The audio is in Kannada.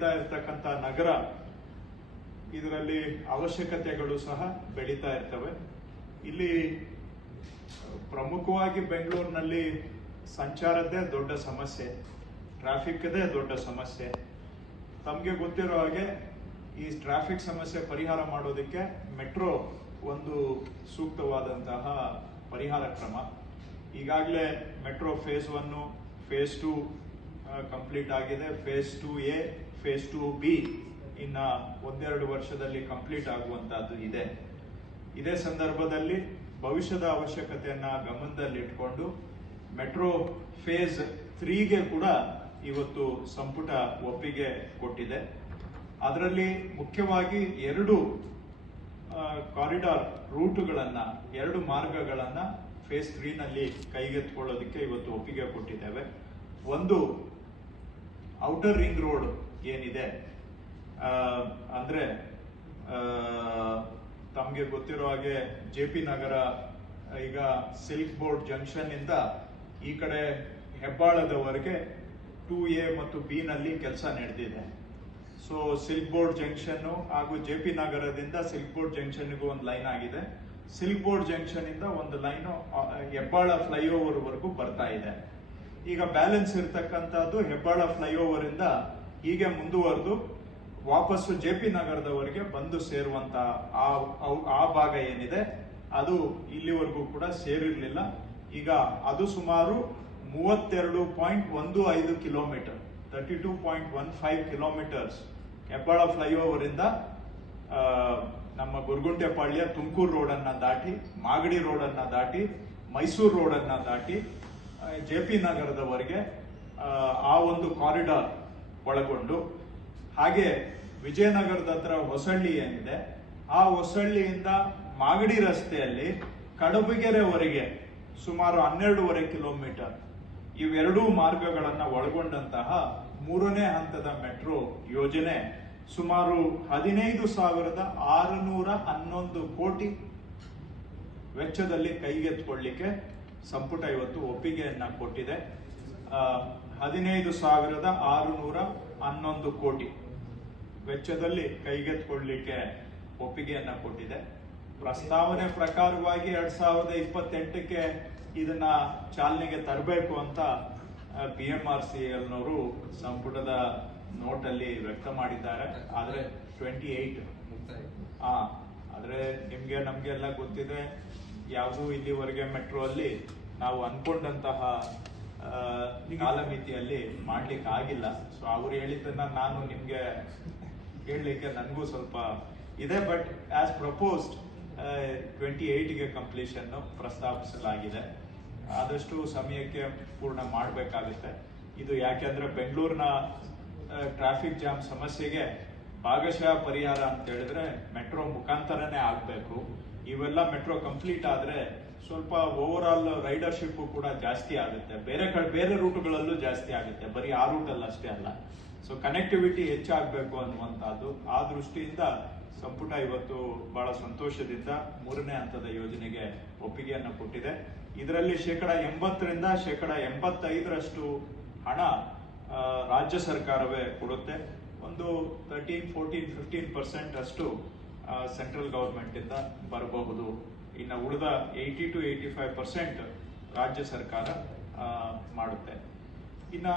ಬೆಳೀತಾ ಇರ್ತಕ್ಕಂಥ ನಗರ, ಇದರಲ್ಲಿ ಅವಶ್ಯಕತೆಗಳು ಸಹ ಬೆಳೀತಾ ಇರ್ತವೆ. ಇಲ್ಲಿ ಪ್ರಮುಖವಾಗಿ ಬೆಂಗಳೂರಿನಲ್ಲಿ ಸಂಚಾರದ್ದೇ ದೊಡ್ಡ ಸಮಸ್ಯೆ ಟ್ರಾಫಿಕ್ದೇ ದೊಡ್ಡ ಸಮಸ್ಯೆ. ತಮಗೆ ಗೊತ್ತಿರೋ ಹಾಗೆ ಈ ಟ್ರಾಫಿಕ್ ಸಮಸ್ಯೆ ಪರಿಹಾರ ಮಾಡೋದಕ್ಕೆ ಮೆಟ್ರೋ ಒಂದು ಸೂಕ್ತವಾದಂತಹ ಪರಿಹಾರ ಕ್ರಮ. ಈಗಾಗಲೇ metro phase one, phase two complete ಆಗಿದೆ. Phase two A phase two B ಇನ್ನ ಒಂದೆರಡು ವರ್ಷದಲ್ಲಿ ಕಂಪ್ಲೀಟ್ ಆಗುವಂತಹದ್ದು ಇದೆ. ಇದೇ ಸಂದರ್ಭದಲ್ಲಿ ಭವಿಷ್ಯದ ಅವಶ್ಯಕತೆಯನ್ನ ಗಮನದಲ್ಲಿಟ್ಕೊಂಡು ಮೆಟ್ರೋ ಫೇಸ್ ತ್ರೀಗೆ ಕೂಡ ಇವತ್ತು ಸಂಪುಟ ಒಪ್ಪಿಗೆ ಕೊಟ್ಟಿದೆ. ಅದರಲ್ಲಿ ಮುಖ್ಯವಾಗಿ ಎರಡು ಕಾರಿಡಾರ್ ರೂಟುಗಳನ್ನ ಎರಡು ಮಾರ್ಗಗಳನ್ನ ಫೇಸ್ ತ್ರೀನಲ್ಲಿ ಕೈಗೆತ್ಕೊಳ್ಳೋದಕ್ಕೆ ಇವತ್ತು ಒಪ್ಪಿಗೆ ಕೊಟ್ಟಿದ್ದೇವೆ. ಒಂದು ಔಟರ್ ರಿಂಗ್ ರೋಡ್ ಏನಿದೆ ಅಂದರೆ ತಮಗೆ ಗೊತ್ತಿರೋ ಹಾಗೆ ಜೆ ಪಿ ನಗರ, ಈಗ ಸಿಲ್ಕ್ ಬೋರ್ಡ್ ಜಂಕ್ಷನ್ ಇಂದ ಈ ಕಡೆ ಹೆಬ್ಬಾಳದವರೆಗೆ ಟೂ ಎ ಮತ್ತು ಬಿ ನಲ್ಲಿ ಕೆಲಸ ನಡೆದಿದೆ. ಸೊ ಸಿಲ್ಕ್ ಬೋರ್ಡ್ ಜಂಕ್ಷನ್ ಹಾಗೂ ಜೆ ಪಿ ನಗರದಿಂದ ಸಿಲ್ಕ್ ಬೋರ್ಡ್ ಜಂಕ್ಷನ್ಗೂ ಒಂದು ಲೈನ್ ಆಗಿದೆ. ಸಿಲ್ಕ್ ಬೋರ್ಡ್ ಜಂಕ್ಷನ್ ಇಂದ ಒಂದು ಲೈನ್ ಹೆಬ್ಬಾಳ ಫ್ಲೈಓವರ್ ವರೆಗೂ ಬರ್ತಾ ಇದೆ. ಈಗ ಬ್ಯಾಲೆನ್ಸ್ ಇರತಕ್ಕಂಥದ್ದು ಹೆಬ್ಬಾಳ ಫ್ಲೈಓವರ್ ಇಂದ ಹೀಗೆ ಮುಂದುವರೆದು ವಾಪಸ್ಸು ಜೆ ಪಿ ನಗರದವರೆಗೆ ಬಂದು ಸೇರುವಂತ ಆ ಆ ಭಾಗ ಏನಿದೆ, ಅದು ಇಲ್ಲಿವರೆಗೂ ಕೂಡ ಸೇರಿರಲಿಲ್ಲ. ಈಗ ಅದು ಸುಮಾರು ಮೂವತ್ತೆರಡು ಪಾಯಿಂಟ್ ಒಂದು ಐದು kilometre thirty two point one five kilometres Hebbal flyover ಇಂದ ನಮ್ಮ ಗುರುಗುಂಟೆಪಾಳ್ಯ ತುಮಕೂರು ರೋಡನ್ನು ದಾಟಿ, ಮಾಗಡಿ ರೋಡನ್ನು ದಾಟಿ, ಮೈಸೂರು ರೋಡನ್ನು ದಾಟಿ ಜೆ ಪಿ ನಗರದವರೆಗೆ ಆ, ಒಂದು ಕಾರಿಡಾರ್ ಒಳಗೊಂಡು ಹಾಗೆ ವಿಜಯನಗರದ ಹತ್ರ ಹೊಸಳ್ಳಿ ಏನಿದೆ ಆ ಹೊಸಳ್ಳಿಯಿಂದ ಮಾಗಡಿ ರಸ್ತೆಯಲ್ಲಿ ಕಡಬಗೆರೆವರೆಗೆ ಸುಮಾರು ಹನ್ನೆರಡೂವರೆ ಕಿಲೋಮೀಟರ್ ಇವೆರಡೂ ಮಾರ್ಗಗಳನ್ನು ಒಳಗೊಂಡಂತಹ ಮೂರನೇ ಹಂತದ ಮೆಟ್ರೋ ಯೋಜನೆ ಸುಮಾರು ಹದಿನೈದು ಸಾವಿರದ ಆರುನೂರ ಹನ್ನೊಂದು ಕೋಟಿ ವೆಚ್ಚದಲ್ಲಿ ಕೈಗೆತ್ಕೊಳ್ಳಿಕ್ಕೆ ಸಂಪುಟ ಇವತ್ತು ಒಪ್ಪಿಗೆಯನ್ನ ಕೊಟ್ಟಿದೆ. ಹದಿನೈದು ಸಾವಿರದ ಆರುನೂರ ಹನ್ನೊಂದು ಕೋಟಿ ವೆಚ್ಚದಲ್ಲಿ ಕೈಗೆತ್ಕೊಳ್ಳಿಕ್ಕೆ ಒಪ್ಪಿಗೆಯನ್ನ ಕೊಟ್ಟಿದೆ. ಪ್ರಸ್ತಾವನೆ ಪ್ರಕಾರವಾಗಿ ಎರಡ್ ಸಾವಿರದ ಇಪ್ಪತ್ತೆಂಟಕ್ಕೆ ಇದನ್ನ ಚಾಲನೆಗೆ ತರಬೇಕು ಅಂತ ಬಿ ಎಂ ಆರ್ ಸಿ ಎಲ್ನವರು ಸಂಪುಟದ ನೋಟಲ್ಲಿ ವ್ಯಕ್ತ ಮಾಡಿದ್ದಾರೆ. ಆದ್ರೆ ಟ್ವೆಂಟಿ ಏಟ್ ಹಾ ಆದ್ರೆ ನಿಮ್ಗೆ ನಮ್ಗೆಲ್ಲ ಗೊತ್ತಿದೆ. ಯಾವುದು ಇಲ್ಲಿವರೆಗೆ ಮೆಟ್ರೋ ಅಲ್ಲಿ ನಾವು ಅನ್ಕೊಂಡಂತಹ ಕಾಲಮಿತಿಯಲ್ಲಿ ಮಾಡ್ಲಿಕ್ಕೆ ಆಗಿಲ್ಲ ಸೊ ಅವ್ರು ಹೇಳಿದ್ದನ್ನ ನಾನು ನಿಮ್ಗೆ ಹೇಳಲಿಕ್ಕೆ ನನಗೂ ಸ್ವಲ್ಪ ಇದೆ. ಬಟ್ ಆಸ್ ಪ್ರಪೋಸ್ಡ್ ಟ್ವೆಂಟಿ ಏಯ್ಟ್ಗೆ ಕಂಪ್ಲೀಷನ್ ಪ್ರಸ್ತಾಪಿಸಲಾಗಿದೆ. ಆದಷ್ಟು ಸಮಯಕ್ಕೆ ಪೂರ್ಣ ಮಾಡಬೇಕಾಗುತ್ತೆ. ಇದು ಯಾಕೆಂದ್ರೆ ಬೆಂಗಳೂರಿನ ಟ್ರಾಫಿಕ್ ಜಾಮ್ ಸಮಸ್ಯೆಗೆ ಭಾಗಶಃ ಪರಿಹಾರ ಅಂತ ಹೇಳಿದ್ರೆ ಮೆಟ್ರೋ ಮುಖಾಂತರನೇ ಆಗಬೇಕು. ಇವೆಲ್ಲ ಮೆಟ್ರೋ ಕಂಪ್ಲೀಟ್ ಆದ್ರೆ ಸ್ವಲ್ಪ ಓವರ್ ಆಲ್ ರೈಡರ್ಶಿಪ್ ಕೂಡ ಜಾಸ್ತಿ ಆಗುತ್ತೆ. ಬೇರೆ ಕಡೆ, ಬೇರೆ ರೂಟ್ಗಳಲ್ಲೂ ಜಾಸ್ತಿ ಆಗುತ್ತೆ. ಬರೀ ಆ ರೂಟಲ್ಲಿ ಅಷ್ಟೇ ಅಲ್ಲ. ಸೊ ಕನೆಕ್ಟಿವಿಟಿ ಹೆಚ್ಚಾಗಬೇಕು ಅನ್ನುವಂಥದ್ದು. ಆ ದೃಷ್ಟಿಯಿಂದ ಸಂಪುಟ ಇವತ್ತು ಬಹಳ ಸಂತೋಷದಿಂದ ಮೂರನೇ ಹಂತದ ಯೋಜನೆಗೆ ಒಪ್ಪಿಗೆಯನ್ನು ಕೊಟ್ಟಿದೆ. ಇದರಲ್ಲಿ ಶೇಕಡ ಎಂಬತ್ತರಿಂದ ಶೇಕಡ ಎಂಬತ್ತೈದರಷ್ಟು ಹಣ ರಾಜ್ಯ ಸರ್ಕಾರವೇ ಕೊಡುತ್ತೆ. ಒಂದು ತರ್ಟೀನ್ ಫೋರ್ಟೀನ್ ಫಿಫ್ಟೀನ್ ಪರ್ಸೆಂಟ್ ಅಷ್ಟು ಸೆಂಟ್ರಲ್ ಗವರ್ಮೆಂಟ್ ಇಂದ ಬರಬಹುದು. ಇನ್ನು ಉಳಿದ eighty two eighty five percent ರಾಜ್ಯ ಸರ್ಕಾರ ಮಾಡುತ್ತೆ. ಇನ್ನ